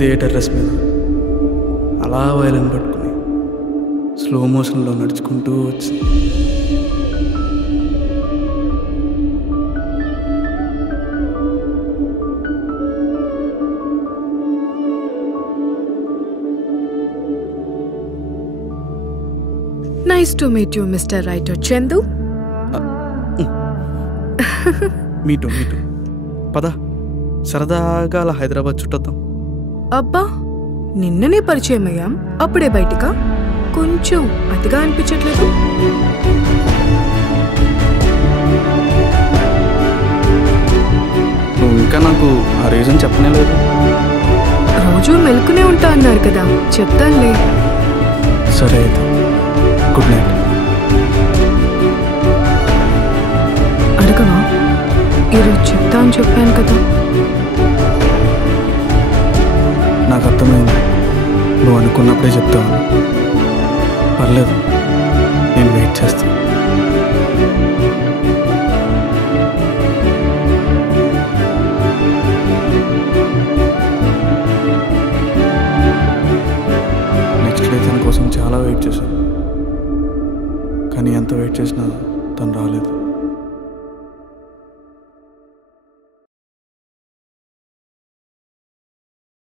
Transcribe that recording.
ఇదే టెర్రస్ మీద అలా వైలెన్ పట్టుకుని స్లో మోషన్లో నడుచుకుంటూ వచ్చింది. Nice to meet you, Mr. Writer Chandu. మీటు పద సరదాగా అలా హైదరాబాద్ చుట్టొద్దాం. అబ్బా, నిన్ననే పరిచయం అయ్యాం, అప్పుడే బయటికా? కొంచెం అతిగా అనిపించట్లేదు? నువ్వు ఇంకా నాకు ఆ రీజన్ చెప్పనే లేదు. రోజు మెలుకునే ఉంటా అన్నారు కదా, చెప్తానులే. సరే అయితే గుడ్ నైట్. అడగవా? ఈరోజు చెప్తా అని చెప్పాను కదా. నాకు అర్థమైంది, నువ్వు అనుకున్నప్పుడే చెప్తావు. పర్లేదు, నేను వెయిట్ చేస్తాను. నెక్స్ట్ డే తన కోసం చాలా వెయిట్ చేశాను, కానీ ఎంత వెయిట్ చేసినా తను రాలేదు.